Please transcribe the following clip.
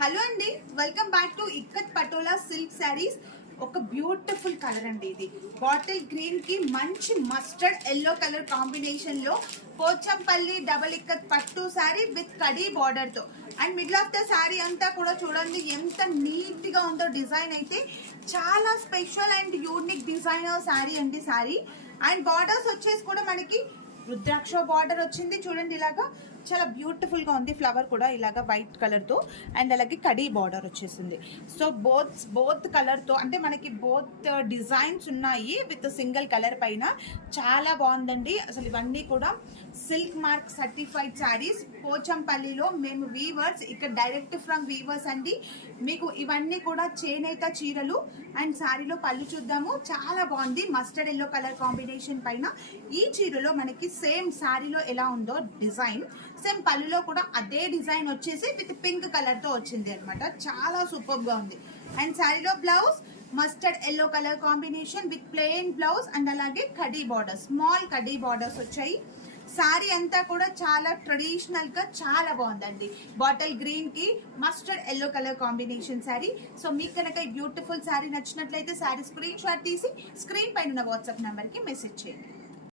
Hello అండి, welcome back to ikat patola silk saris. ఒక beautiful colour అండి. ఇది బాటిల్ గ్రీన్ కి మంచి మస్టర్డ్ ఎల్లో కలర్ కాంబినేషన్ లో పోచంపల్లి డబల్ ఇక్కత్ పట్టు శారీ విత్ కడీ బార్డర్ తో and middle of the sari అంతా కూడా చూడండి ఎంత నీట్ గా ఉందో. డిజైన్ అయితే చాలా special and unique designer sari అండి. శారీ అండ్ బార్డర్స్ వచ్చేసి కూడా మనకి రుద్రాక్ష బార్డర్ వచ్చింది చూడండి. ఇలాగా చాలా బ్యూటిఫుల్ గా ఉంది. ఫ్లవర్ కూడా ఇలాగా వైట్ కలర్ తో అండ్ అలాగే కడీ బార్డర్ వచ్చేసింది. సో బోత్ కలర్ తో అంటే మనకి బోత్ డిజైన్స్ ఉన్నాయి విత్ సింగిల్ కలర్ పైన. చాలా బాగుందండి. అసలు ఇవన్నీ కూడా సిల్క్ మార్క్ సర్టిఫైడ్ శారీస్. పోచంపల్లిలో మేము వీవర్స్, ఇక్కడ డైరెక్ట్ ఫ్రమ్ వీవర్స్ అండి. మీకు ఇవన్నీ కూడా చేనేత చీరలు అండ్ శారీలో పళ్ళు చూద్దాము. చాలా బాగుంది. మస్టర్డ్ ఎల్లో కలర్ కాంబినేషన్ పైన ఈ చీరలో మనకి సేమ్ శారీలో ఎలా ఉందో డిజైన్, సేమ్ పళ్ళులో కూడా అదే డిజైన్ వచ్చేసి విత్ పింక్ కలర్ తో వచ్చింది అనమాట. చాలా సూపర్ గా ఉంది. అండ్ శారీలో blouse mustard yellow colour combination with plain blouse and అలాగే కడీ బార్డర్, స్మాల్ కడీ బార్డర్స్ వచ్చాయి. శారీ అంతా కూడా చాలా ట్రెడిషనల్ గా చాలా బాగుందండి. బాటిల్ గ్రీన్ కి mustard yellow colour combination sari. So మీకు కనుక ఈ బ్యూటిఫుల్ శారీ నచ్చినట్లయితే శారీ స్క్రీన్ షాట్ తీసి స్క్రీన్ పైన ఉన్న వాట్సాప్ నెంబర్ కి మెసేజ్ చేయండి.